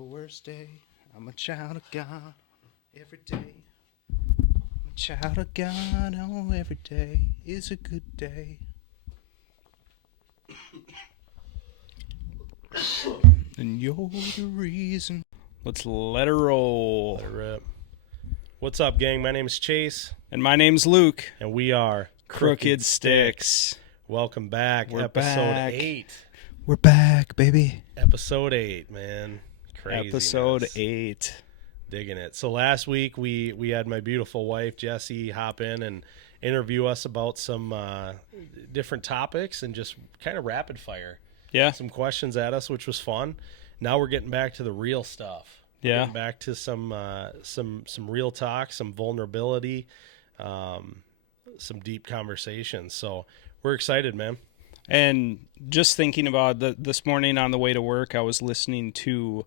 the worst day. I'm a child of God every day. I'm a child of God, oh, every day is a good day. And you're the reason. Let's let her roll. Let her rip. What's up, gang? My name is Chase. And my name's Luke. And we are Crooked Stix. Welcome back. We're Episode back. 8. We're back, baby. Episode 8, man. Crazy. Episode 8. Digging it. So last week we had my beautiful wife, Jessie, hop in and interview us about some different topics and just kind of rapid fire. Yeah. Some questions at us, which was fun. Now we're getting back to the real stuff. Yeah. Getting back to some real talk, some vulnerability, some deep conversations. So we're excited, man. And just thinking about this morning on the way to work, I was listening to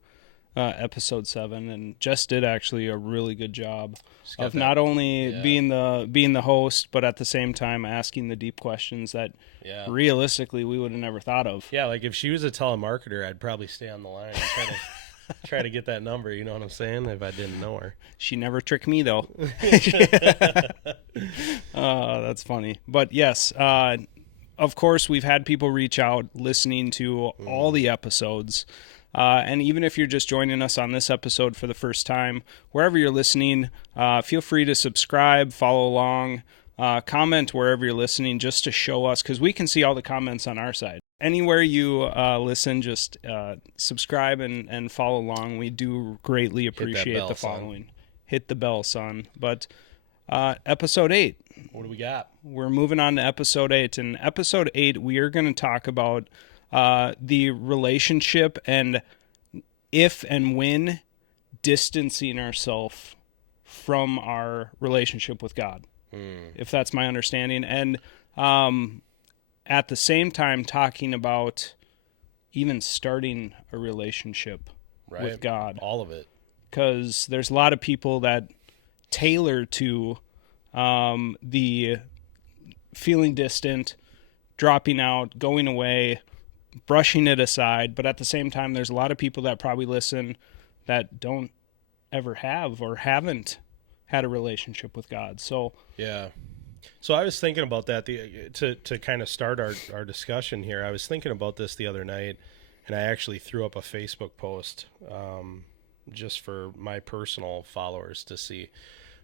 episode 7, and Jess did actually a really good job of not only being the host, but at the same time asking the deep questions that realistically we would have never thought of. Yeah, like if she was a telemarketer, I'd probably stay on the line and try to get that number, you know what I'm saying, if I didn't know her. She never tricked me, though. That's funny. But yes, of course, we've had people reach out listening to all the episodes. And even if you're just joining us on this episode for the first time, wherever you're listening, feel free to subscribe, follow along, comment wherever you're listening just to show us, because we can see all the comments on our side. Anywhere you listen, just subscribe and follow along. We do greatly appreciate the following. Hit the bell, son. But episode 8. What do we got? We're moving on to episode 8. In episode 8, we are going to talk about the relationship and if and when distancing ourselves from our relationship with God, if that's my understanding. And at the same time, talking about even starting a relationship with God. All of it. Because there's a lot of people that tailor to the feeling distant, dropping out, going away, brushing it aside. But at the same time, there's a lot of people that probably listen that don't ever have or haven't had a relationship with God. So yeah. So I was thinking about that to kind of start our discussion here. I was thinking about this the other night, and I actually threw up a Facebook post just for my personal followers to see.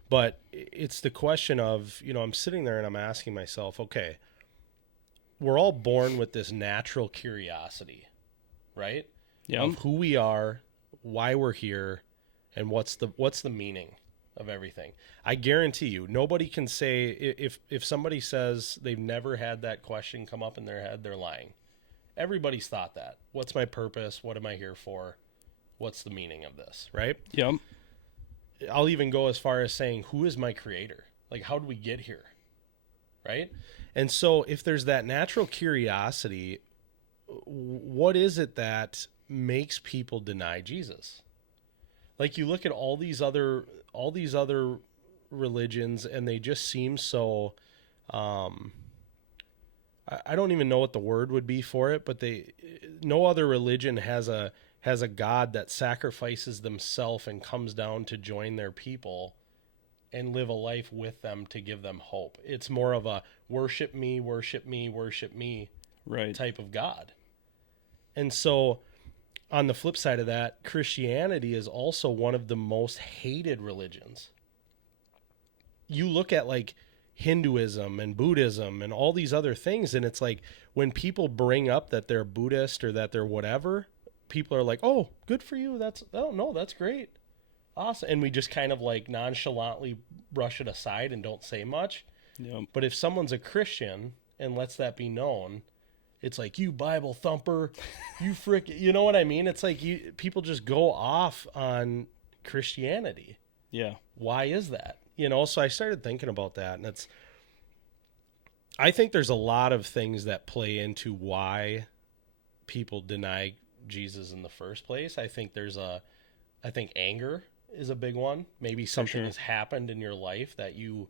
But it's the question of, I'm sitting there and I'm asking myself, okay, we're all born with this natural curiosity, right? Yeah. Of who we are, why we're here, and what's the meaning of everything. I guarantee you, nobody can say, if somebody says they've never had that question come up in their head, they're lying. Everybody's thought that. What's my purpose? What am I here for? What's the meaning of this, right? Yep. I'll even go as far as saying, who is my creator? Like, how did we get here? Right? And so if there's that natural curiosity, what is it that makes people deny Jesus? Like, you look at all these other religions, and they just seem so I don't even know what the word would be for it, but no other religion has a God that sacrifices themselves and comes down to join their people and live a life with them to give them hope. It's more of a worship me, worship me, worship me type of God. And so on the flip side of that, Christianity is also one of the most hated religions. You look at like Hinduism and Buddhism and all these other things, and it's like when people bring up that they're Buddhist or that they're whatever, people are like, oh, good for you. That's great. Awesome. And we just kind of like nonchalantly brush it aside and don't say much. Yep. But if someone's a Christian and lets that be known, it's like, you Bible thumper, you frick, you know what I mean? It's like people just go off on Christianity. Yeah. Why is that? So I started thinking about that, and I think there's a lot of things that play into why people deny Jesus in the first place. I think anger is a big one. Maybe something has happened in your life that you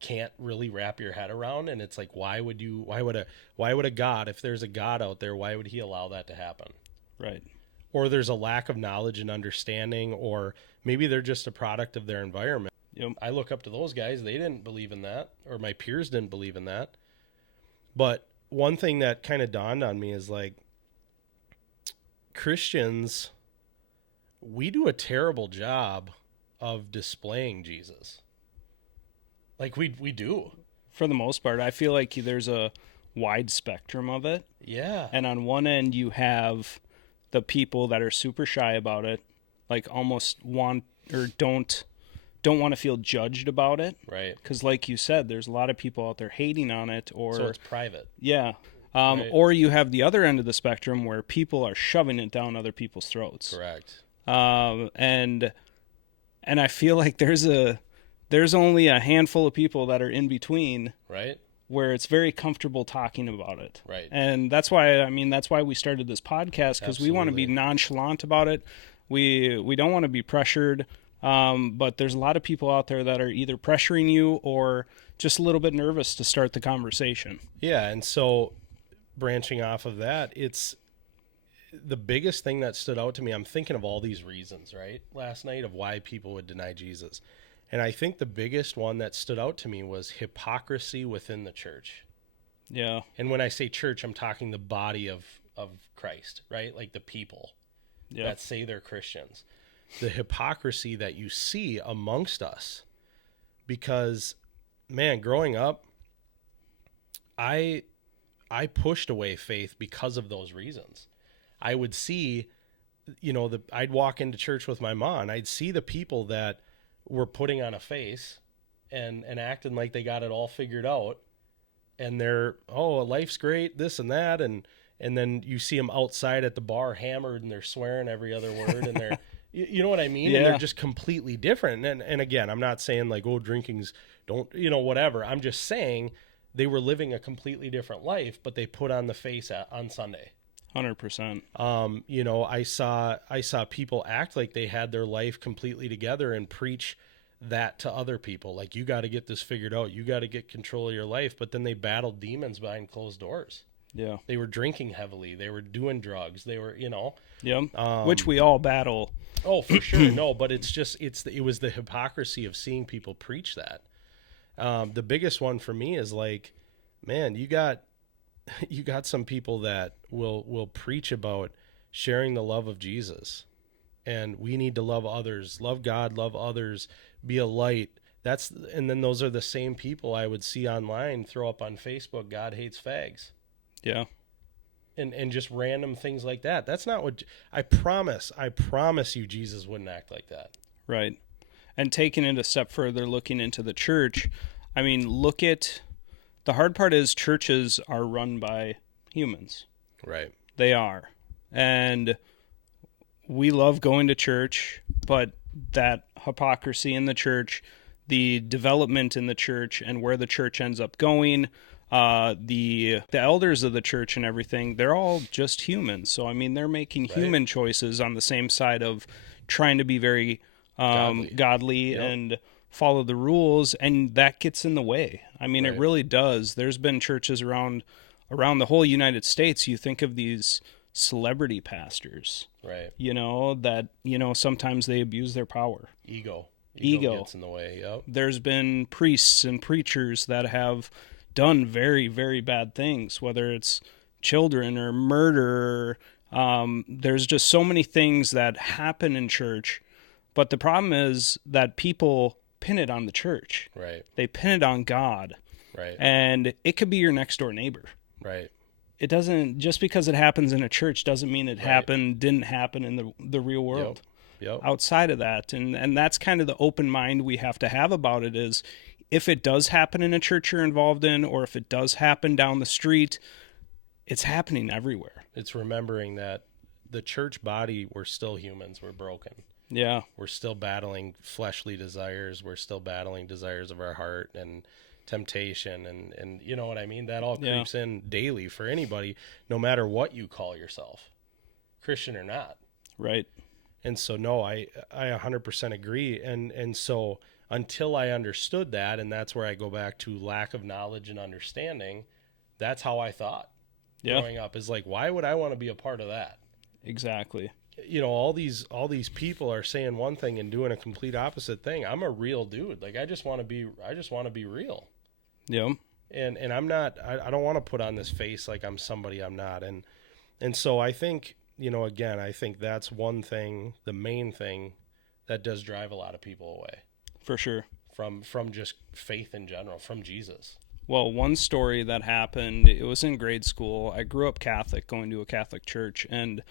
can't really wrap your head around, and it's like, why would a God, if there's a God out there, why would he allow that to happen? Right. or there's a lack of knowledge and understanding, or maybe they're just a product of their environment. Yep. I look up to those guys. They didn't believe in that, or my peers didn't believe in that. But one thing that kind of dawned on me is like, Christians, we do a terrible job of displaying Jesus. Like we do. For the most part, I feel like there's a wide spectrum of it. Yeah. And on one end, you have the people that are super shy about it, like almost want or don't want to feel judged about it. Right. Because like you said, there's a lot of people out there hating on it, or so it's private. Yeah. Right. Or you have the other end of the spectrum where people are shoving it down other people's throats. Correct. And I feel like there's only a handful of people that are in between. Right. Where it's very comfortable talking about it. Right. And that's why we started this podcast, because we want to be nonchalant about it. We don't want to be pressured. But there's a lot of people out there that are either pressuring you or just a little bit nervous to start the conversation. Yeah. And so branching off of that, it's the biggest thing that stood out to me. I'm thinking of all these reasons, right? Last night of why people would deny Jesus. And I think the biggest one that stood out to me was hypocrisy within the church. Yeah. And when I say church, I'm talking the body of Christ, right? Like the people that say they're Christians. The hypocrisy that you see amongst us. Because, man, growing up, I pushed away faith because of those reasons. I would see, I'd walk into church with my mom, and I'd see the people that were putting on a face and acting like they got it all figured out, and they're, life's great, this and that, and then you see them outside at the bar hammered, and they're swearing every other word, and they're you know what I mean? Yeah. And they're just completely different. And again, I'm not saying like, drinking's don't, whatever. I'm just saying they were living a completely different life, but they put on the face on Sunday. 100%. I saw people act like they had their life completely together and preach that to other people. Like, you got to get this figured out. You got to get control of your life. But then they battled demons behind closed doors. Yeah. They were drinking heavily. They were doing drugs. They were, Yeah. Which we all battle. Oh, for sure. No, but it was the hypocrisy of seeing people preach that. The biggest one for me is like, man, you got some people that will preach about sharing the love of Jesus, and we need to love others, love God, love others, be a light. And then those are the same people I would see online throw up on Facebook, God hates fags. Yeah. And just random things like that. That's not what I promise you Jesus wouldn't act like that. Right. And taking it a step further, looking into the church, I mean, the hard part is churches are run by humans. Right. They are. And we love going to church, but that hypocrisy in the church, the development in the church, and where the church ends up going, the elders of the church and everything, they're all just humans. So, I mean, they're making human choices on the same side of trying to be very godly Yep. and follow the rules, and that gets in the way. I mean, It really does. There's been churches around the whole United States. You think of these celebrity pastors, right? That sometimes they abuse their power. Ego gets in the way. Yep. There's been priests and preachers that have done very, very bad things, whether it's children or murder. There's just so many things that happen in church, but the problem is that people pin it on the church. Right. They pin it on God. Right. And it could be your next door neighbor. Right. It doesn't, just because it happens in a church doesn't mean it didn't happen in the real world. Yep. Outside of that. And that's kind of the open mind we have to have about it, is if it does happen in a church you're involved in, or if it does happen down the street, it's happening everywhere. It's remembering that the church body, we're still humans. We're broken. Yeah. We're still battling fleshly desires. We're still battling desires of our heart and temptation. And you know what I mean? That all creeps in daily for anybody, no matter what you call yourself, Christian or not. Right. And so, no, I 100% agree. And so until I understood that, and that's where I go back to lack of knowledge and understanding, that's how I thought growing up, is like, why would I want to be a part of that? Exactly. all these people are saying one thing and doing a complete opposite thing. I'm a real dude. Like I just want to be real. Yeah. And I'm not, I don't want to put on this face like I'm somebody I'm not. And so I think, again, I think that's one thing, the main thing that does drive a lot of people away. For sure. From just faith in general, from Jesus. Well, one story that happened, it was in grade school. I grew up Catholic, going to a Catholic church, and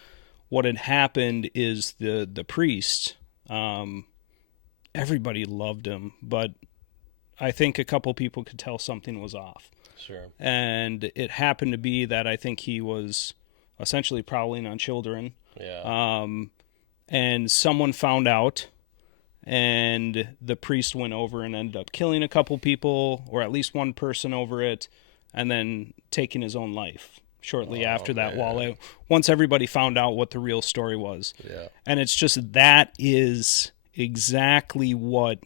what had happened is the priest, everybody loved him, but I think a couple people could tell something was off. Sure. And it happened to be that I think he was essentially prowling on children. Yeah. And someone found out, and the priest went over and ended up killing a couple people, or at least one person over it, and then taking his own life shortly after that. Once everybody found out what the real story was. Yeah. And it's just, that is exactly what,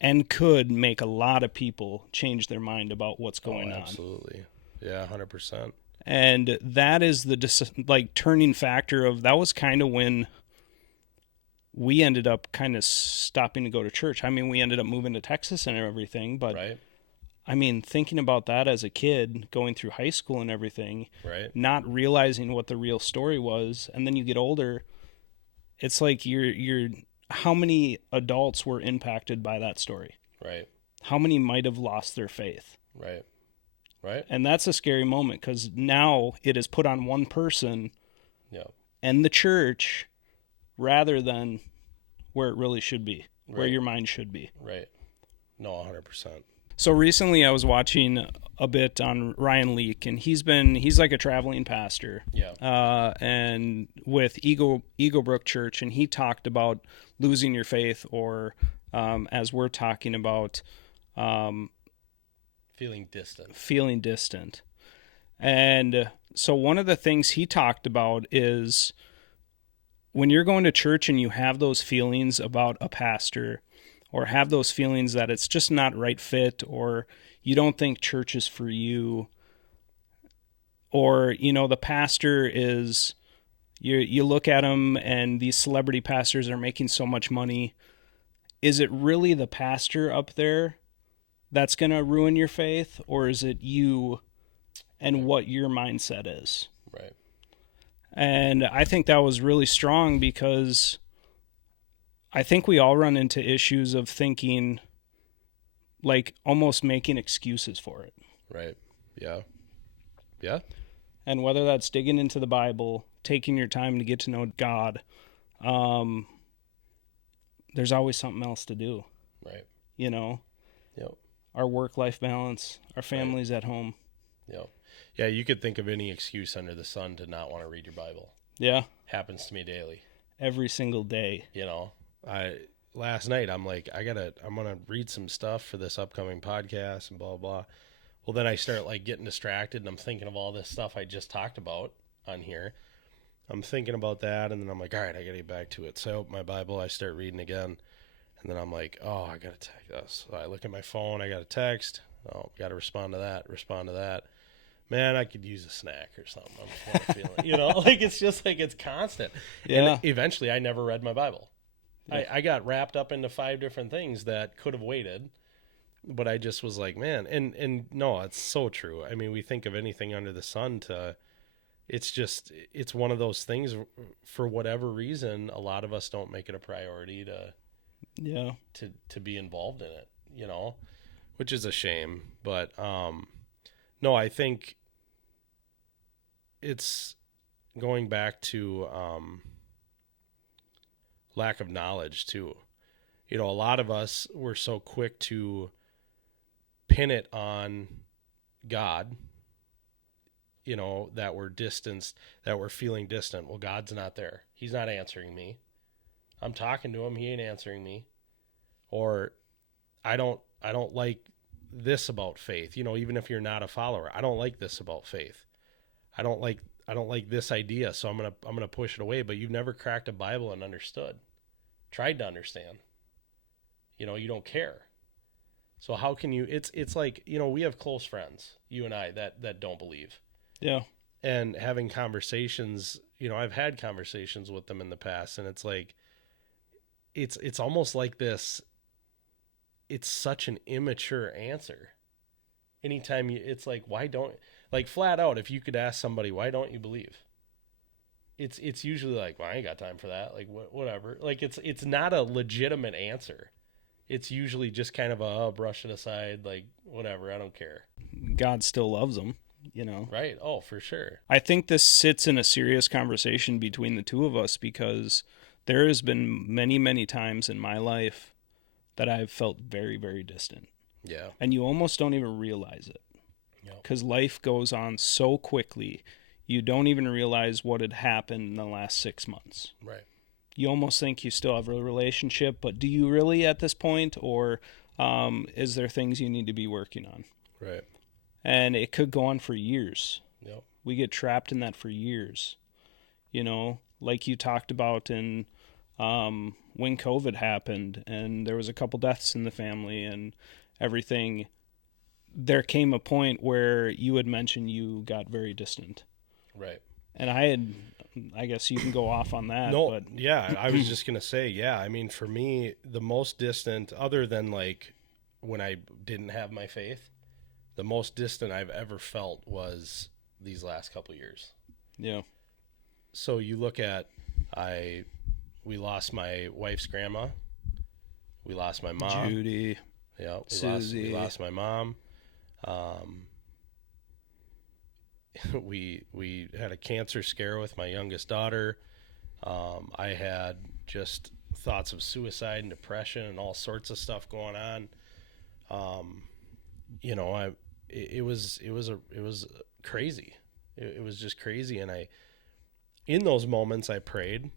and could make a lot of people change their mind about what's going on. Absolutely. Yeah, 100%. And that is the turning factor of, that was kind of when we ended up kind of stopping to go to church. I mean, we ended up moving to Texas and everything, but right. I mean, thinking about that as a kid, going through high school and everything, right. Not realizing what the real story was, and then you get older, it's like you're how many adults were impacted by that story? Right. How many might have lost their faith? Right. Right. And that's a scary moment, because now it is put on one person and the church rather than where it really should be, where your mind should be. Right. No, 100%. So recently I was watching a bit on Ryan Leake, and he's like a traveling pastor. Yeah. And with Eagle Brook Church, and he talked about losing your faith, or as we're talking about, feeling distant. And so one of the things he talked about is, when you're going to church and you have those feelings about a pastor, or have those feelings that it's just not right fit, or you don't think church is for you, or, the pastor is, you look at him and these celebrity pastors are making so much money. Is it really the pastor up there that's going to ruin your faith, or is it you and what your mindset is? Right. And I think that was really strong, because I think we all run into issues of thinking, like, almost making excuses for it. Right. Yeah. Yeah. And whether that's digging into the Bible, taking your time to get to know God, there's always something else to do. Right. Yep. Our work-life balance, our families at home. Yep. Yeah, you could think of any excuse under the sun to not want to read your Bible. Yeah. Happens to me daily. Every single day. Last night I'm like, I'm going to read some stuff for this upcoming podcast and blah, blah. Well, then I start getting distracted, and I'm thinking of all this stuff I just talked about on here. I'm thinking about that, and then I'm like, all right, I got to get back to it. So I open my Bible, I start reading again, and then I'm like, oh, I got to text this. So I look at my phone, I got a text. Oh, got to respond to that. Man, I could use a snack or something. I'm just feeling, it's just it's constant. Yeah. And eventually I never read my Bible. Yeah. I got wrapped up into 5 different things that could have waited, but I just was like, man, and no, it's so true. I mean, we think of anything under the sun it's one of those things, for whatever reason, a lot of us don't make it a priority to be involved in it, which is a shame. But, no, I think it's going back to, lack of knowledge too. A lot of us were so quick to pin it on God, that we're distanced, that we're feeling distant. Well, God's not there. He's not answering me. I'm talking to him. He ain't answering me. Or I don't like this about faith. Even if you're not a follower, I don't like this about faith. I don't like this idea, so I'm gonna push it away. But you've never cracked a Bible and understood, tried to understand. You don't care. So how can you? It's like, we have close friends, you and I, that don't believe. Yeah. And having conversations, I've had conversations with them in the past, and it's like, it's almost like this. It's such an immature answer. Anytime it's like, why don't, like, flat out, if you could ask somebody, why don't you believe? It's usually like, well, I ain't got time for that. Like, whatever. Like, it's not a legitimate answer. It's usually just kind of brush it aside, like, whatever, I don't care. God still loves them, Right. Oh, for sure. I think this sits in a serious conversation between the two of us, because there has been many, many times in my life that I've felt very, very distant. Yeah. And you almost don't even realize it. Because life goes on so quickly, you don't even realize what had happened in the last 6 months. Right. You almost think you still have a relationship, but do you really at this point? Or is there things you need to be working on? Right. And it could go on for years. Yep. We get trapped in that for years. Like you talked about in when COVID happened and there was a couple deaths in the family and everything. There came a point where you had mentioned you got very distant. Right. And I guess you can go off on that. No, but yeah, I was just going to say, yeah, I mean, for me, the most distant, other than like when I didn't have my faith, the most distant I've ever felt was these last couple of years. Yeah. So you look at, we lost my wife's grandma. We lost my mom. Judy. Yeah. Susie. We lost my mom. We had a cancer scare with my youngest daughter. I had just thoughts of suicide and depression and all sorts of stuff going on. It was crazy. It was just crazy. And in those moments I prayed.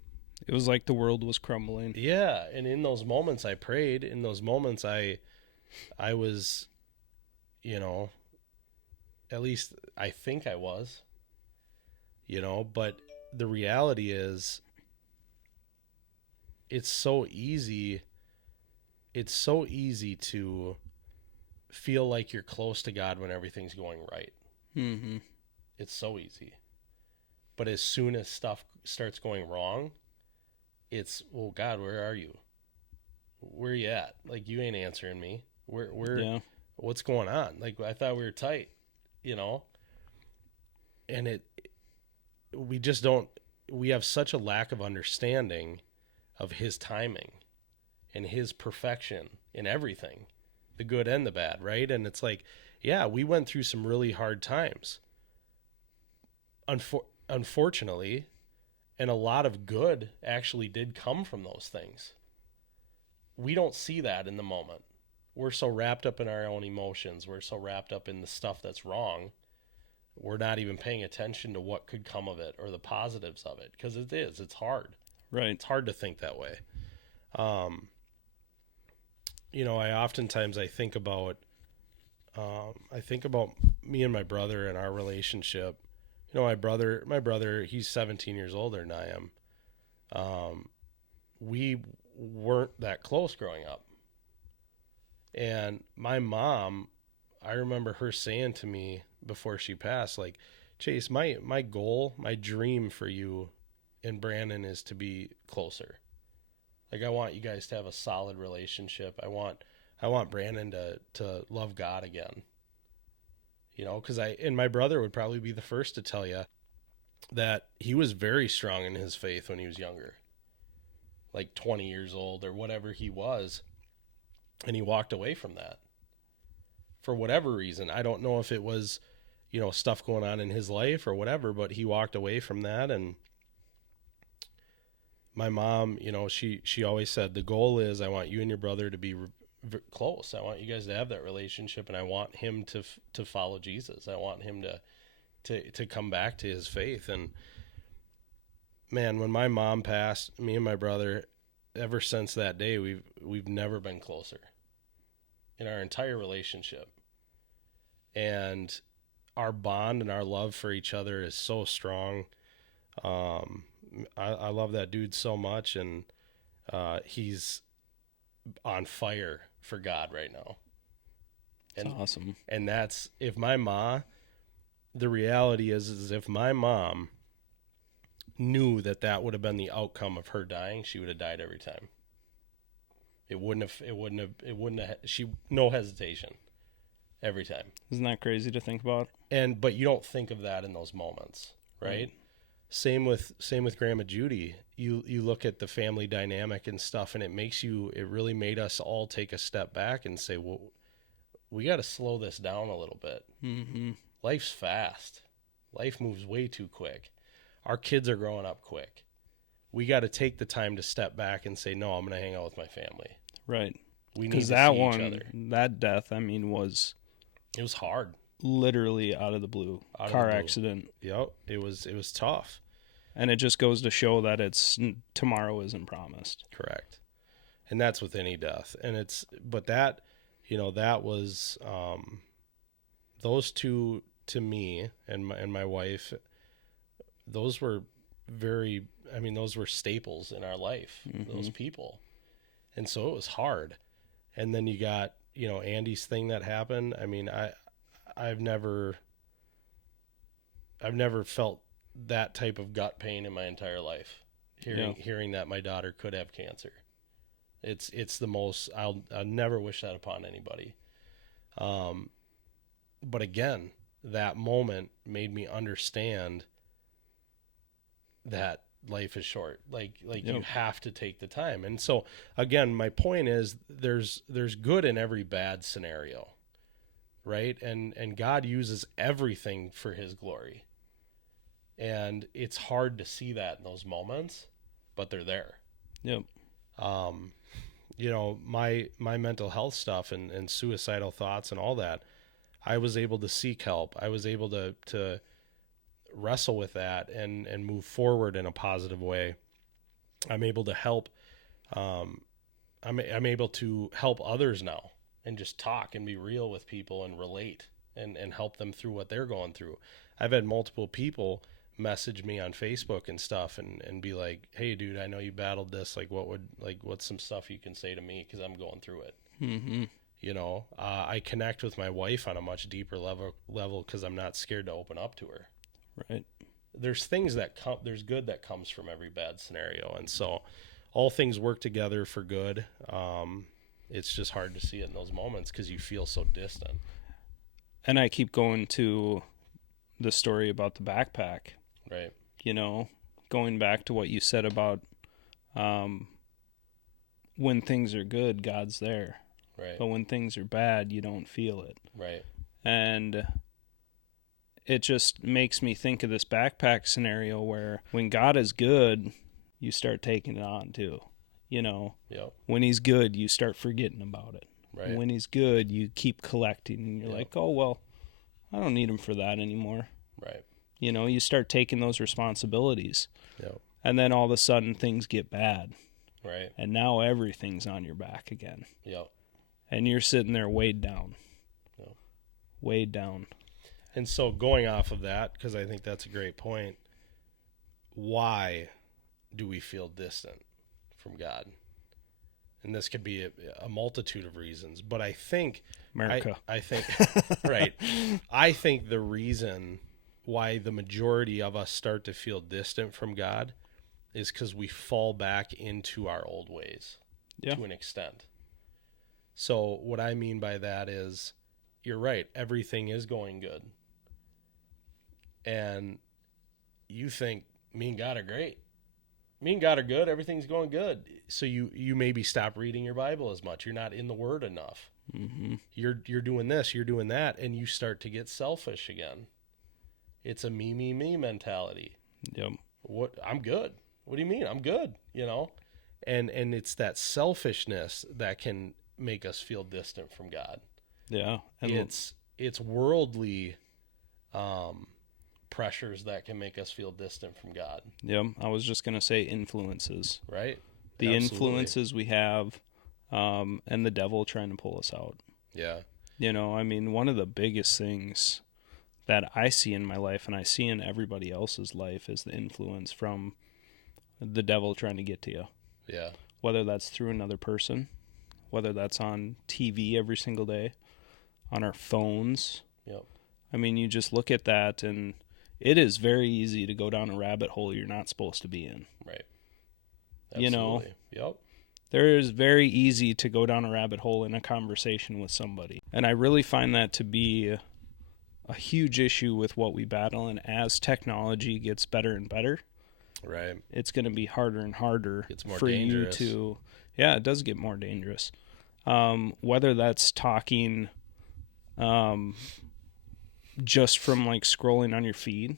It was like the world was crumbling. Yeah. And in those moments I prayed. In those moments I was, at least I think I was, but the reality is it's so easy to feel like you're close to God when everything's going right. Mm-hmm. It's so easy. But as soon as stuff starts going wrong, it's, well, God, where are you? Where you at? Like, you ain't answering me. Where what's going on? Like, I thought we were tight, and we just don't, we have such a lack of understanding of his timing and his perfection in everything, the good and the bad, right? And it's like, yeah, we went through some really hard times, unfortunately, and a lot of good actually did come from those things. We don't see that in the moment. We're so wrapped up in our own emotions. We're so wrapped up in the stuff that's wrong. We're not even paying attention to what could come of it or the positives of it, because it's hard. Right. It's hard to think that way. I oftentimes think about me and my brother and our relationship. My brother, he's 17 years older than I am. We weren't that close growing up. And my mom, I remember her saying to me before she passed, like, Chase, my goal, my dream for you and Brandon is to be closer. Like, I want you guys to have a solid relationship. I want Brandon to love God again. Because and my brother would probably be the first to tell you that he was very strong in his faith when he was younger, like 20 years old or whatever he was. And he walked away from that for whatever reason. I don't know if it was, stuff going on in his life or whatever, but he walked away from that. And my mom, she always said, the goal is I want you and your brother to be close. I want you guys to have that relationship, and I want him to follow Jesus. I want him to come back to his faith. And man, when my mom passed, me and my brother, ever since that day, we've never been closer in our entire relationship. And our bond and our love for each other is so strong. I love that dude so much, and he's on fire for God right now. And that's awesome. And that's, the reality is if my mom knew that would have been the outcome of her dying, she would have died every time. It wouldn't have, no hesitation every time. Isn't that crazy to think about? But you don't think of that in those moments, right? Same with Grandma Judy. You look at the family dynamic and stuff, and it really made us all take a step back and say, well, we got to slow this down a little bit. Mm-hmm. Life's fast. Life moves way too quick. Our kids are growing up quick. We got to take the time to step back and say, no, I'm going to hang out with my family. Right. We need to see each other. That death, I mean, it was hard. Literally out of the blue. Car accident. Yep. It was tough. And it just goes to show that tomorrow isn't promised. Correct. And that's with any death. But that was, those two to me and my wife, those were those were staples in our life, those people. And so it was hard. And then you got, Andy's thing that happened. I mean, I've never felt that type of gut pain in my entire life. Hearing that my daughter could have cancer. It's the most, I'll never wish that upon anybody. But again, that moment made me understand that life is short. Like you have to take the time. And so again, my point is there's good in every bad scenario, right? And God uses everything for his glory. And it's hard to see that in those moments, but they're there. Yep. My mental health stuff and suicidal thoughts and all that, I was able to seek help. I was able to wrestle with that and move forward in a positive way. I'm able to help. I'm able to help others now and just talk and be real with people and relate and help them through what they're going through. I've had multiple people message me on Facebook and stuff and be like, hey dude, I know you battled this. What's some stuff you can say to me? 'Cause I'm going through it. Mm-hmm. I connect with my wife on a much deeper level 'cause I'm not scared to open up to her. Right. There's things there's good that comes from every bad scenario. And so all things work together for good. It's just hard to see it in those moments 'cause you feel so distant. And I keep going to the story about the backpack. Right. Going back to what you said about when things are good, God's there. Right. But when things are bad, you don't feel it. Right. And it just makes me think of this backpack scenario where when God is good, you start taking it on too. Yep. When he's good, you start forgetting about it. Right. And when he's good, you keep collecting and you're like, oh, well, I don't need him for that anymore. Right. You start taking those responsibilities. Yep. And then all of a sudden things get bad. Right. And now everything's on your back again. Yep. And you're sitting there weighed down. Yep. Weighed down. And so going off of that, because I think that's a great point, why do we feel distant from God? And this could be a multitude of reasons, but I think America. I think right. I think the reason why the majority of us start to feel distant from God is because we fall back into our old ways to an extent. So what I mean by that is, you're right, everything is going good. And you think, me and God are great. Me and God are good. Everything's going good. So you maybe stop reading your Bible as much. You're not in the Word enough. Mm-hmm. You're doing this, you're doing that, and you start to get selfish again. It's a me mentality. Yep. What, I'm good. What do you mean? I'm good. And it's that selfishness that can make us feel distant from God. Yeah. And it's worldly pressures that can make us feel distant from God. Yep. I was just going to say influences. Right. The Absolutely. Influences we have, and the devil trying to pull us out. Yeah. One of the biggest things that I see in my life and I see in everybody else's life is the influence from the devil trying to get to you. Yeah. Whether that's through another person, whether that's on TV every single day, on our phones. Yep. You just look at that and it is very easy to go down a rabbit hole you're not supposed to be in. Right. Absolutely. You know? Yep. There is very easy to go down a rabbit hole in a conversation with somebody. And I really find that to be a huge issue with what we battle. And as technology gets better and better, right, it's going to be harder and harder for dangerous. You to... Yeah, it does get more dangerous. Whether that's talking just from like scrolling on your feed.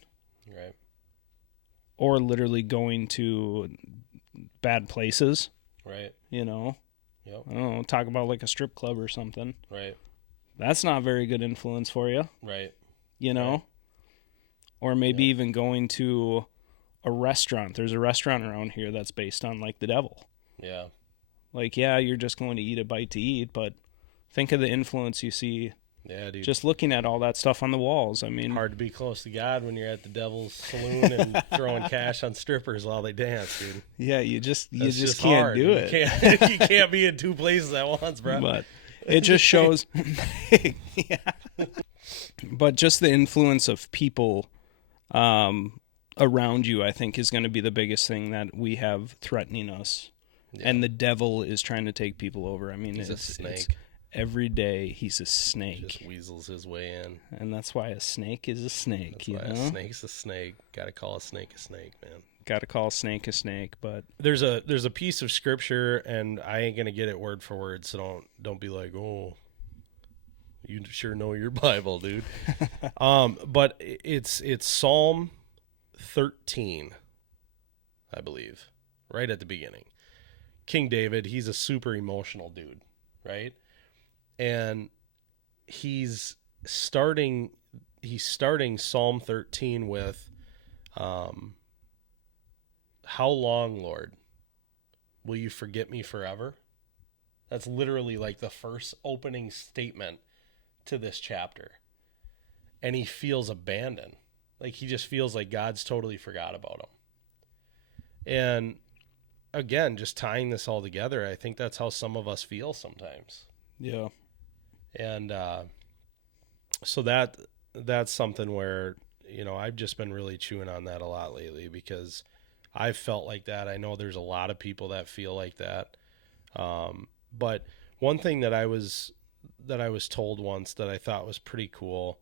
Right. Or literally going to bad places. Right. You know? Yep. I don't know, talk about like a strip club or something. Right. That's not very good influence for you. Right. You know? Right. Or maybe even going to a restaurant. There's a restaurant around here that's based on like the devil. Yeah. Like, yeah, you're just going to eat a bite to eat, but think of the influence you see. Yeah, dude. Just looking at all that stuff on the walls. I mean, hard to be close to God when you're at the devil's saloon and throwing cash on strippers while they dance, dude. Yeah, you just can't hard. do it. You can't be in two places at once, bro. But it just shows. Yeah. But just the influence of people around you, I think, is going to be the biggest thing that we have threatening us. Yeah. And the devil is trying to take people over. I mean, he's a snake. Every day he's a snake. Just weasels his way in. And that's why a snake is a snake. That's why a snake's a snake. Got to call a snake, man. Got to call a snake, but there's a piece of scripture, and I ain't gonna get it word for word, so don't be like, oh, you sure know your Bible, dude. But it's Psalm 13, I believe, right at the beginning. King David, he's a super emotional dude, right? And he's starting Psalm 13 with, how long, Lord, will you forget me forever? That's literally like the first opening statement to this chapter. And he feels abandoned. Like he just feels like God's totally forgot about him. And again, just tying this all together, I think that's how some of us feel sometimes. Yeah. And so that's something where, I've just been really chewing on that a lot lately because I've felt like that. I know there's a lot of people that feel like that. But one thing that I was told once that I thought was pretty cool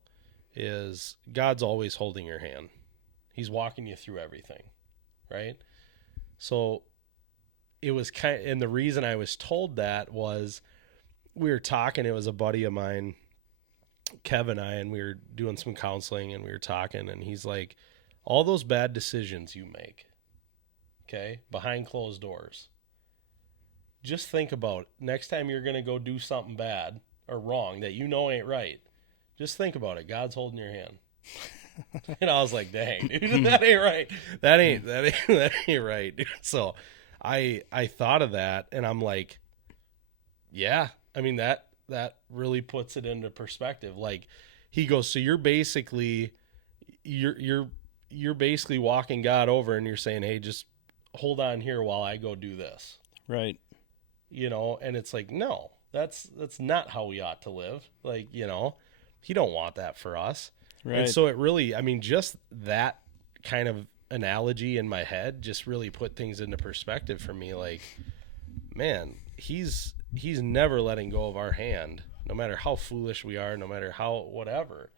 is God's always holding your hand. He's walking you through everything, right? So it was and the reason I was told that was we were talking, it was a buddy of mine, Kev and I, and we were doing some counseling and we were talking, and he's like, all those bad decisions you make, okay, behind closed doors, just think about next time you're going to go do something bad or wrong that ain't right. Just think about it. God's holding your hand. And I was like, dang, dude, that ain't right. That ain't right, dude. So I thought of that, and I'm like, yeah, I mean, that really puts it into perspective. Like, he goes, so you're basically walking God over, and you're saying, hey, just hold on here while I go do this. Right. And it's like, no, that's not how we ought to live. Like, he don't want that for us. Right. And so it really, I mean, just that kind of analogy in my head just really put things into perspective for me. Like, man, he's never letting go of our hand, no matter how foolish we are, no matter how whatever,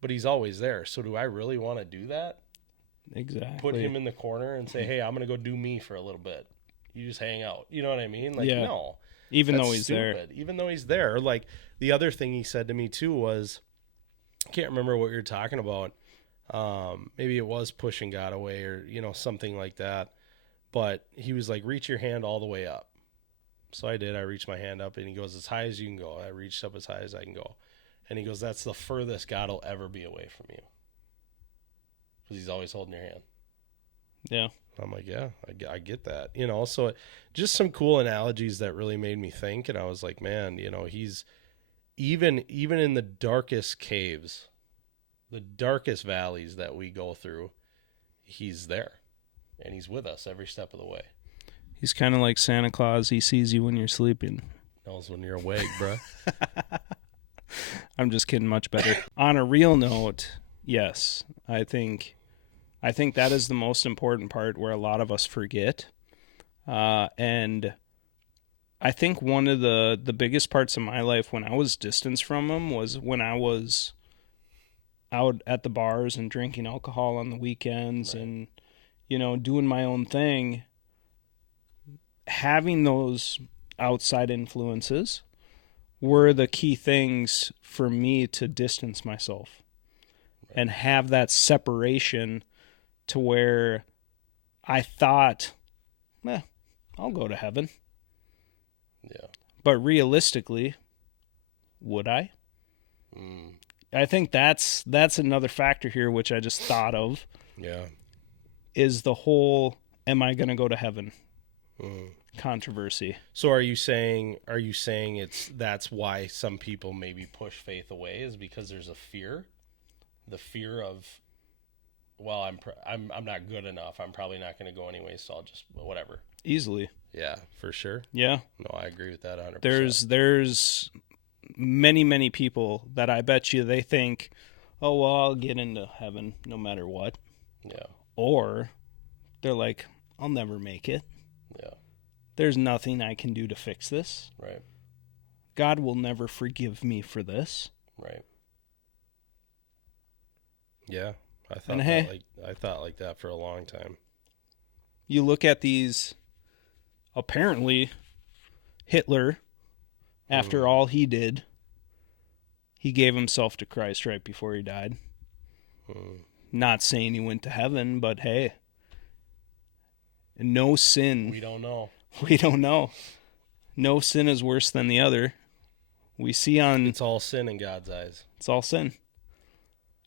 but he's always there. So do I really want to do that? Exactly. Put him in the corner and say, hey, I'm going to go do me for a little bit. You just hang out. You know what I mean? Like, yeah. No. Even though he's stupid. There. Even though he's there. Like, the other thing he said to me too was, I can't remember what you're talking about. Maybe it was pushing God away or, something like that. But he was like, reach your hand all the way up. So I did. I reached my hand up, and he goes, as high as you can go. I reached up as high as I can go. And he goes, that's the furthest God will ever be away from you. Because he's always holding your hand. Yeah. I'm like, yeah, I get that. So just some cool analogies that really made me think. And I was like, man, he's even in the darkest caves, the darkest valleys that we go through, he's there. And he's with us every step of the way. He's kind of like Santa Claus. He sees you when you're sleeping. Knows when you're awake, bro. I'm just kidding. Much better. On a real note, yes, I think I think that is the most important part where a lot of us forget. And I think one of the biggest parts of my life when I was distanced from him was when I was out at the bars and drinking alcohol on the weekends, right, and, doing my own thing. Having those outside influences were the key things for me to distance myself, right, and have that separation to where I thought, I'll go to heaven. Yeah. But realistically, would I? I think that's another factor here, which I just thought of. Yeah. Is the whole, am I going to go to heaven? Controversy. So are you saying that's why some people maybe push faith away, is because there's a fear? The fear of, well, I'm not good enough. I'm probably not going to go anyway, so I'll just whatever. Easily. Yeah, for sure. Yeah. No, I agree with that 100%. There's many people that I bet you they think, oh, well, I'll get into heaven no matter what. Yeah. Or they're like, I'll never make it. Yeah. There's nothing I can do to fix this. Right. God will never forgive me for this. Right. Yeah. I thought like that for a long time. You look at these, apparently Hitler, after all he did, he gave himself to Christ right before he died. Not saying he went to heaven, but hey, no sin. We don't know. We don't know. No sin is worse than the other. We see on... It's all sin in God's eyes. It's all sin.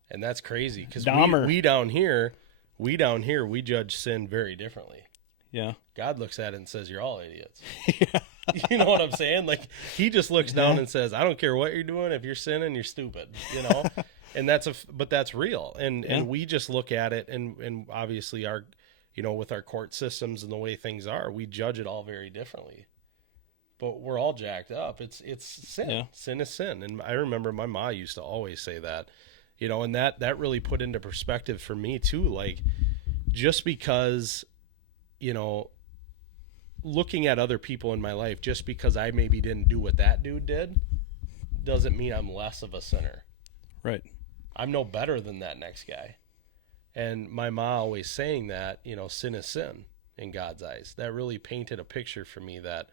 And that's crazy, because we down here, we judge sin very differently. Yeah. God looks at it and says, you're all idiots. Yeah. You know what I'm saying? Like, he just looks down and says, I don't care what you're doing. If you're sinning, you're stupid, And but that's real. And we just look at it and obviously our, with our court systems and the way things are, we judge it all very differently. But we're all jacked up. It's sin. Yeah. Sin is sin. And I remember my ma used to always say that, and that really put into perspective for me too. Like, just because, looking at other people in my life, just because I maybe didn't do what that dude did, doesn't mean I'm less of a sinner. Right. I'm no better than that next guy. And my ma always saying that, sin is sin in God's eyes. That really painted a picture for me that,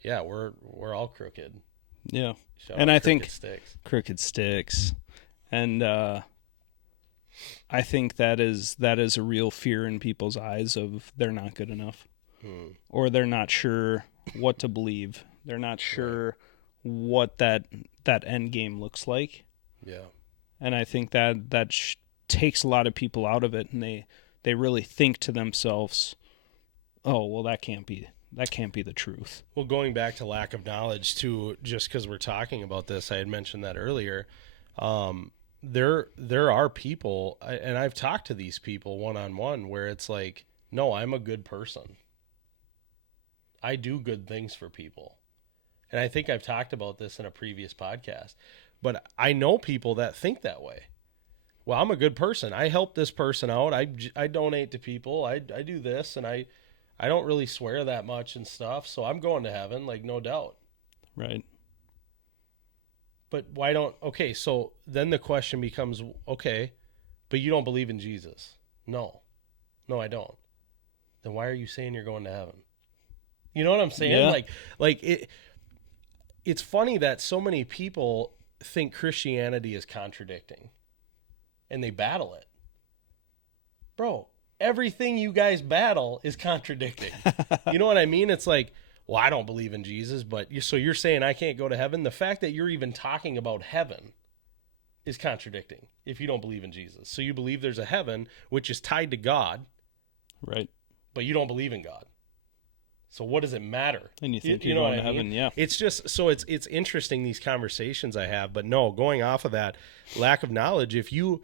yeah, we're all crooked. Yeah. And I think crooked sticks. And I think that is a real fear in people's eyes of they're not good enough. Or they're not sure what to believe. They're not sure what that end game looks like. Yeah. And I think that takes a lot of people out of it, and they really think to themselves, oh, well, that can't be the truth. Well, going back to lack of knowledge too, just because we're talking about this, I had mentioned that earlier. There are people, and I've talked to these people one-on-one, where it's like, no, I'm a good person. I do good things for people. And I think I've talked about this in a previous podcast, but I know people that think that way. Well, I'm a good person. I help this person out. I donate to people. I do this, and I don't really swear that much and stuff, so I'm going to heaven, like, no doubt. Right. But okay, so then the question becomes, okay, but you don't believe in Jesus. No, I don't. Then why are you saying you're going to heaven? You know what I'm saying? Yeah. Like it's funny that so many people think Christianity is contradicting, and they battle it. Bro, everything you guys battle is contradicting. You know what I mean? It's like, well, I don't believe in Jesus, but so you're saying I can't go to heaven? The fact that you're even talking about heaven is contradicting if you don't believe in Jesus. So you believe there's a heaven, which is tied to God. Right. But you don't believe in God. So what does it matter? And you think you're going to heaven, yeah. It's just, so it's interesting, these conversations I have, but no, going off of that lack of knowledge, if you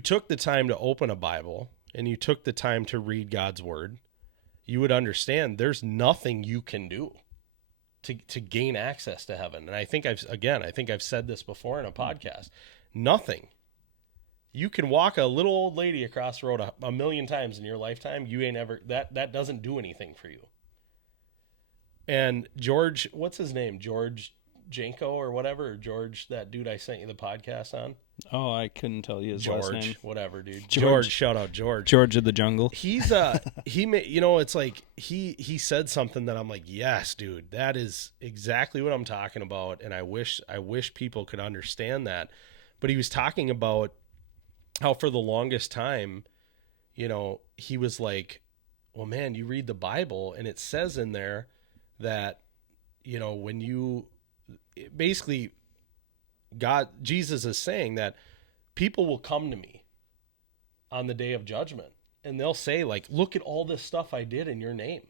took the time to open a Bible and you took the time to read God's word, you would understand there's nothing you can do to gain access to heaven. And I think I've said this before in a podcast. Nothing. You can walk a little old lady across the road a million times in your lifetime. You ain't ever, that doesn't do anything for you. And George, what's his name? George Janko or whatever, or George, that dude I sent you the podcast on. Oh, I couldn't tell you his last name. Whatever, dude. George, shout out George. George of the Jungle. He's it's like he said something that I'm like, yes, dude, that is exactly what I'm talking about, and I wish people could understand that. But he was talking about how for the longest time, he was like, well, man, you read the Bible and it says in there that, when you basically, Jesus is saying that people will come to me on the day of judgment and they'll say, like, look at all this stuff I did in your name.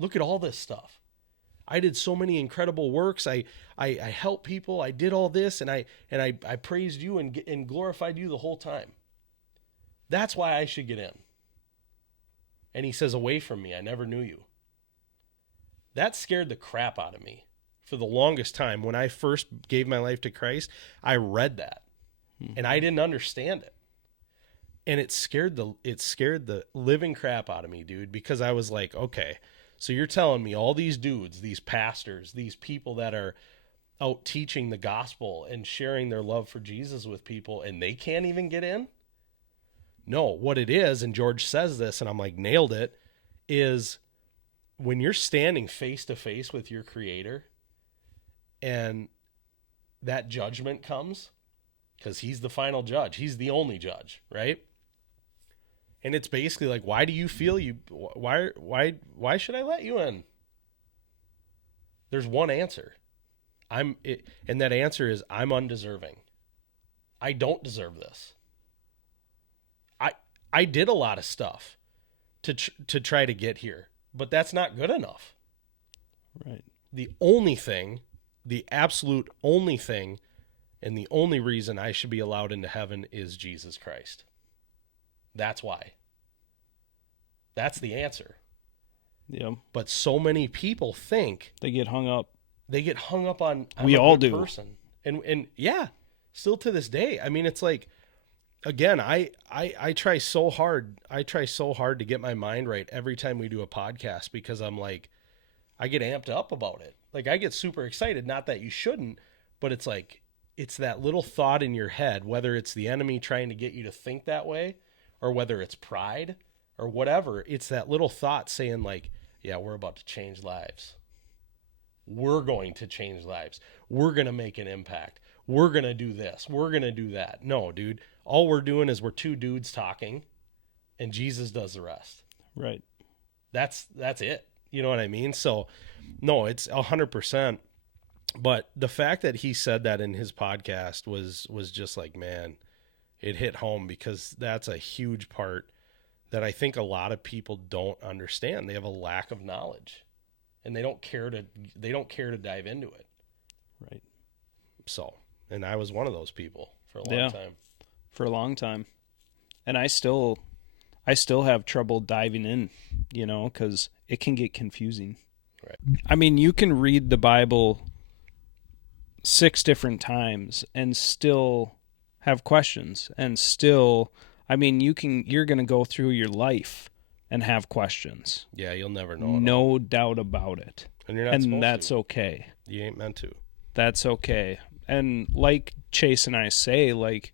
Look at all this stuff. I did so many incredible works. I helped people. I did all this, and I praised you and glorified you the whole time. That's why I should get in. And he says, away from me, I never knew you. That scared the crap out of me. For the longest time, when I first gave my life to Christ, I read that, and I didn't understand it, and it scared the living crap out of me, dude. Because I was like, okay, so you're telling me all these dudes, these pastors, these people that are out teaching the gospel and sharing their love for Jesus with people, and they can't even get in? No, what it is, and George says this, and I'm like, nailed it, is when you're standing face to face with your Creator. And that judgment comes, because he's the final judge. He's the only judge, right? And it's basically like, why do you feel why should I let you in? There's one answer. And that answer is, I'm undeserving. I don't deserve this. I did a lot of stuff to try to get here, but that's not good enough. Right. The absolute only thing, and the only reason I should be allowed into heaven is Jesus Christ. That's why. That's the answer. Yeah. But so many people think they get hung up. On we all do. Person. And yeah, still to this day. I mean, it's like, again, I try so hard. I try so hard to get my mind right every time we do a podcast, because I'm like, I get amped up about it. Like, I get super excited, not that you shouldn't, but it's like, it's that little thought in your head, whether it's the enemy trying to get you to think that way, or whether it's pride or whatever. It's that little thought saying, like, yeah, we're about to change lives. We're going to change lives. We're going to make an impact. We're going to do this. We're going to do that. No, dude, all we're doing is we're two dudes talking, and Jesus does the rest. Right. That's it. You know what I mean? So, no, it's 100%. But the fact that he said that in his podcast was just like, man, it hit home, because that's a huge part that I think a lot of people don't understand. They have a lack of knowledge, and they don't care to dive into it. Right. So, and I was one of those people for a long time. For a long time. And I still have trouble diving in, because it can get confusing. Right. I mean, you can read the Bible 6 different times and still have questions, and still, I mean, you're going to go through your life and have questions. Yeah, you'll never know. No doubt about it. And you're not supposed to. And that's okay. You ain't meant to. That's okay. And like Chase and I say, like,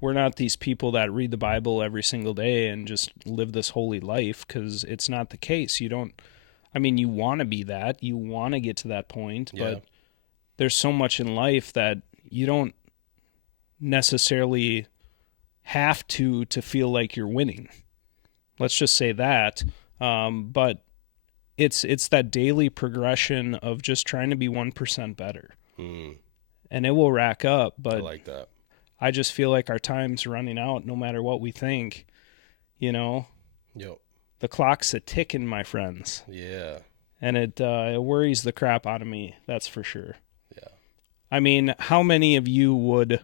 we're not these people that read the Bible every single day and just live this holy life, because it's not the case. You want to be that. You want to get to that point, but there's so much in life that you don't necessarily have to feel like you're winning. Let's just say that. But it's that daily progression of just trying to be 1% better. And it will rack up, but I like that. I just feel like our time's running out no matter what we think, Yep. The clock's a ticking, my friends. Yeah. And it worries the crap out of me, that's for sure. Yeah. I mean, how many of you would,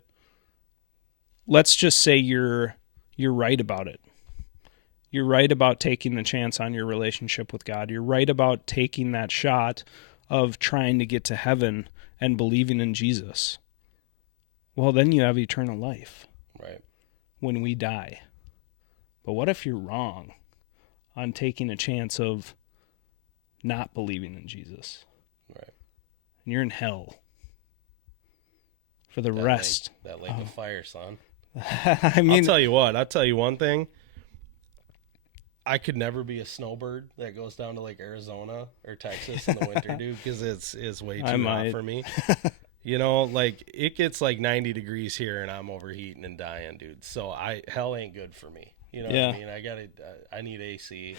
let's just say you're right about it. You're right about taking the chance on your relationship with God. You're right about taking that shot of trying to get to heaven and believing in Jesus. Well, then you have eternal life. Right. when we die. But what if you're wrong on taking a chance of not believing in Jesus? Right. And you're in hell for the rest. That lake of fire, son. I mean, I'll tell you what. I'll tell you one thing. I could never be a snowbird that goes down to like Arizona or Texas in the winter, dude, because it's way too hot for me. You know, like it gets like 90 degrees here and I'm overheating and dying, dude. So hell ain't good for me. You know what I mean? I need AC.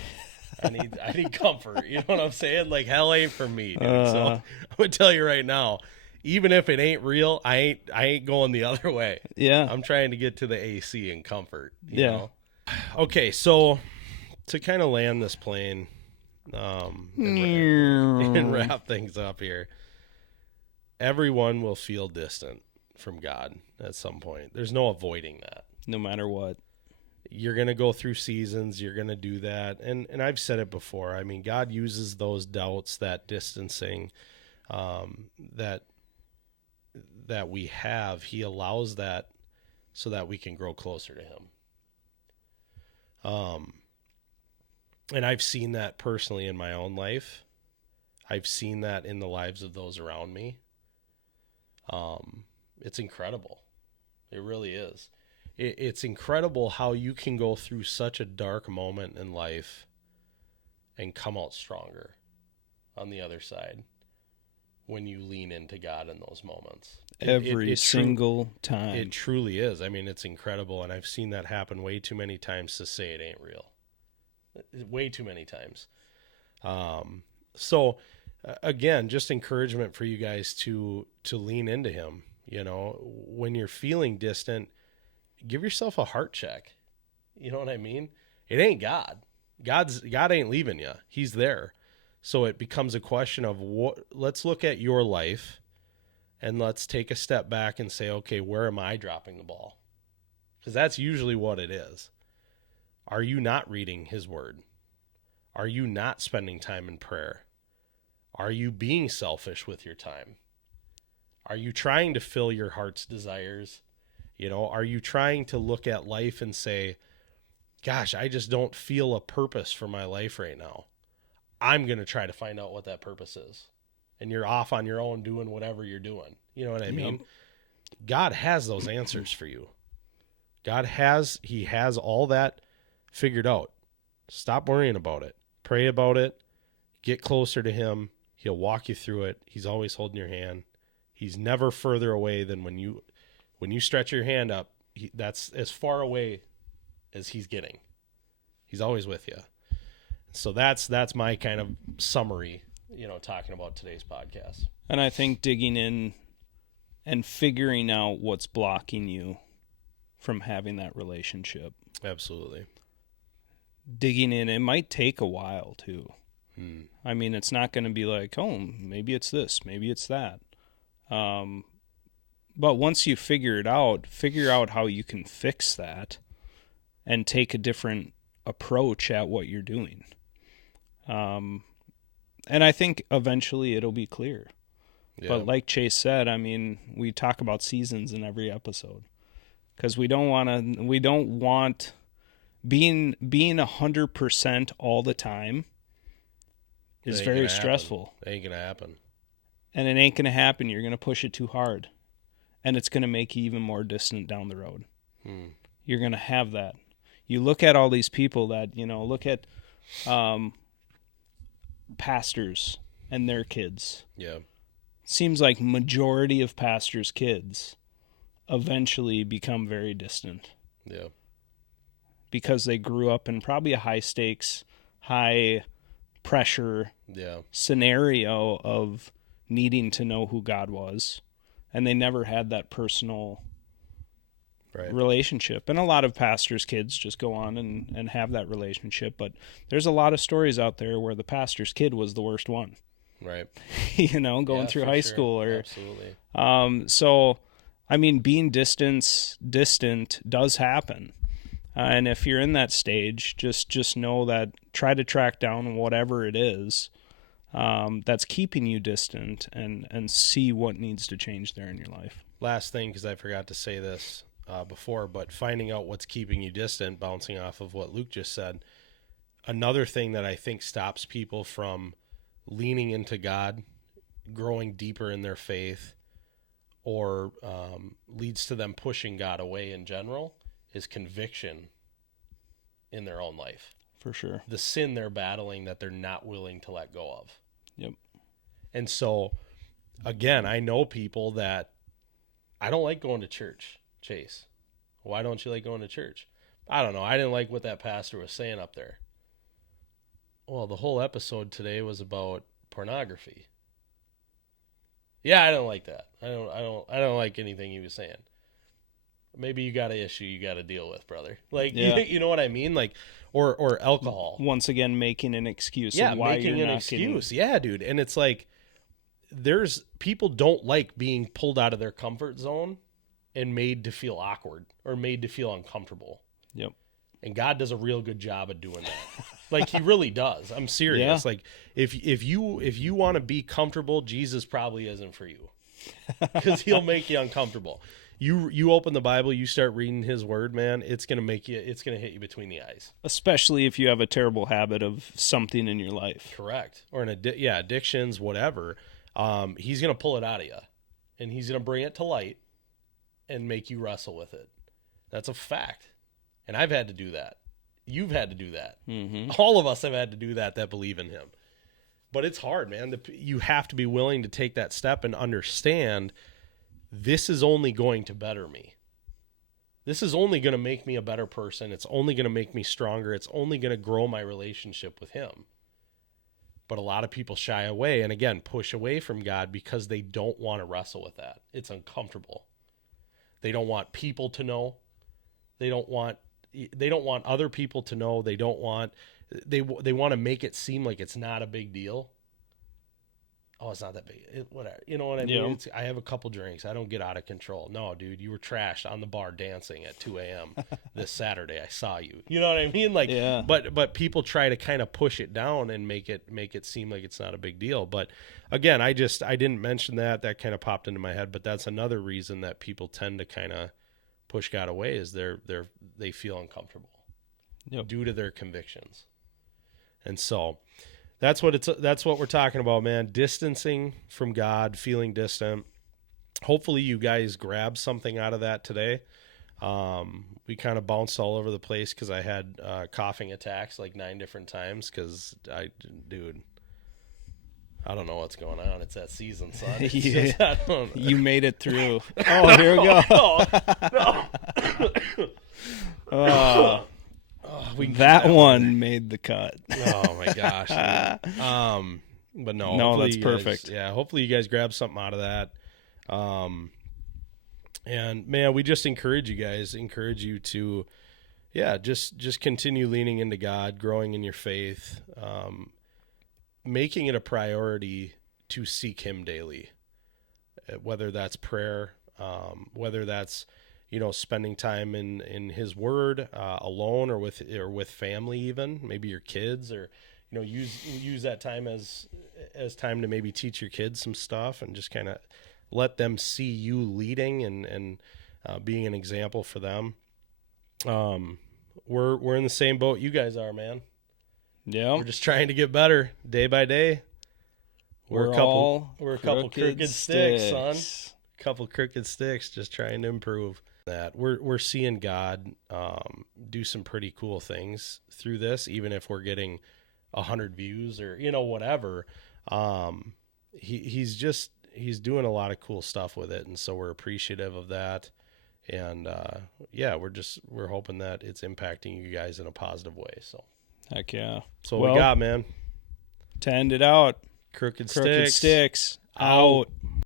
I need comfort. You know what I'm saying? Like hell ain't for me, dude. So I'm gonna tell you right now, even if it ain't real, I ain't going the other way. Yeah. I'm trying to get to the AC and comfort. You know? Okay, so to kind of land this plane and wrap things up here, everyone will feel distant from God at some point. There's no avoiding that. No matter what. You're going to go through seasons. You're going to do that. And I've said it before. I mean, God uses those doubts, that distancing that we have. He allows that so that we can grow closer to him. And I've seen that personally in my own life. I've seen that in the lives of those around me. It's incredible. It really is. It's incredible how you can go through such a dark moment in life and come out stronger on the other side when you lean into God in those moments. Every single time. It truly is. I mean, it's incredible, and I've seen that happen way too many times to say it ain't real. Way too many times. So again, just encouragement for you guys to lean into him. You know, when you're feeling distant, give yourself a heart check. You know what I mean? It ain't God. God ain't leaving you. He's there. So it becomes a question of let's look at your life and let's take a step back and say, okay, where am I dropping the ball? Because that's usually what it is. Are you not reading his word? Are you not spending time in prayer? Are you being selfish with your time? Are you trying to fill your heart's desires? You know, are you trying to look at life and say, gosh, I just don't feel a purpose for my life right now. I'm going to try to find out what that purpose is. And you're off on your own doing whatever you're doing. You know what I mean? God has those answers for you. He has all that figured out. Stop worrying about it. Pray about it. Get closer to him. He'll walk you through it. He's always holding your hand. He's never further away than when you stretch your hand up. That's as far away as he's getting. He's always with you. So that's my kind of summary, you know, talking about today's podcast. And I think digging in and figuring out what's blocking you from having that relationship. Absolutely. Digging in, it might take a while too. I mean, it's not going to be like, oh, maybe it's this, maybe it's that. But once you figure out how you can fix that and take a different approach at what you're doing. And I think eventually it'll be clear. Yeah. But like Chase said, I mean, we talk about seasons in every episode because we don't want being 100% all the time is very stressful. It ain't going to happen. And it ain't going to happen. You're going to push it too hard. And it's going to make you even more distant down the road. You're going to have that. You look at all these people that, you know, look at pastors and their kids. Yeah. Seems like majority of pastors' kids eventually become very distant. Yeah. Because they grew up in probably a high stakes, high pressure scenario of needing to know who God was. And they never had that personal relationship. And a lot of pastors' kids just go on and have that relationship. But there's a lot of stories out there where the pastor's kid was the worst one. Right. You know, going through high school. Absolutely. So, I mean, being distant does happen. And if you're in that stage, just know that try to track down whatever it is that's keeping you distant and see what needs to change there in your life. Last thing, because I forgot to say this. before, but finding out what's keeping you distant, bouncing off of what Luke just said. Another thing that I think stops people from leaning into God, growing deeper in their faith, or leads to them pushing God away in general, is conviction in their own life. For sure. The sin they're battling that they're not willing to let go of. Yep. And so, again, I know people that, I don't like going to church, Chase. Why don't you like going to church? I don't know. I didn't like what that pastor was saying up there. Well, the whole episode today was about pornography. Yeah, I don't like that. I don't like anything he was saying. Maybe you got an issue you got to deal with, brother. Like, yeah. you know what I mean? Like, or alcohol. Once again, making an excuse. Yeah, of why making you're an not excuse. Yeah, dude. And it's like, there's people don't like being pulled out of their comfort zone and made to feel awkward or made to feel uncomfortable. Yep. And God does a real good job of doing that. Like, he really does. I'm serious. Yeah. Like, if you want to be comfortable, Jesus probably isn't for you, because he'll make you uncomfortable. You open the Bible, you start reading his word, man, it's going to hit you between the eyes. Especially if you have a terrible habit of something in your life. Correct. Or addictions, whatever. He's going to pull it out of you, and he's going to bring it to light and make you wrestle with it. That's a fact. And I've had to do that. You've had to do that. Mm-hmm. All of us have had to do that believe in him. But it's hard, man. You have to be willing to take that step and understand this is only going to better me. This is only going to make me a better person. It's only going to make me stronger. It's only going to grow my relationship with him. But a lot of people shy away and, again, push away from God because they don't want to wrestle with that. It's uncomfortable. They don't want people to know. They don't want other people to know. They want to make it seem like it's not a big deal. Oh, it's not that big. Whatever. You know what I mean? Yeah. I have a couple drinks. I don't get out of control. No, dude, you were trashed on the bar dancing at 2 a.m. this Saturday. I saw you. You know what I mean? Like, yeah. But people try to kind of push it down and make it seem like it's not a big deal. But again, I didn't mention that. That kind of popped into my head. But that's another reason that people tend to kind of push God away, is they feel uncomfortable due to their convictions. And so that's what we're talking about, man. Distancing from God, feeling distant. Hopefully you guys grabbed something out of that today. We kind of bounced all over the place because I had coughing attacks like 9 different times because I don't know what's going on. It's that season, son. Yeah. You made it through. Oh, here we go. No. That one made the cut. Oh my gosh. But no, that's perfect. Hopefully you guys grab something out of that. And man, we just encourage you to, just continue leaning into God, growing in your faith, making it a priority to seek him daily, whether that's prayer, whether that's, spending time in his word, alone or with family, even maybe your kids, or, use that time as time to maybe teach your kids some stuff and just kind of let them see you leading and being an example for them. We're in the same boat you guys are, man. Yeah. We're just trying to get better day by day. We're a couple crooked sticks, son. Couple crooked sticks, just trying to improve. That we're seeing God do some pretty cool things through this, even if we're getting 100 views or whatever. He's doing a lot of cool stuff with it, and so we're appreciative of that. And we're hoping that it's impacting you guys in a positive way. So heck yeah. So what we got, man. To end it out, Crooked Sticks Sticks out.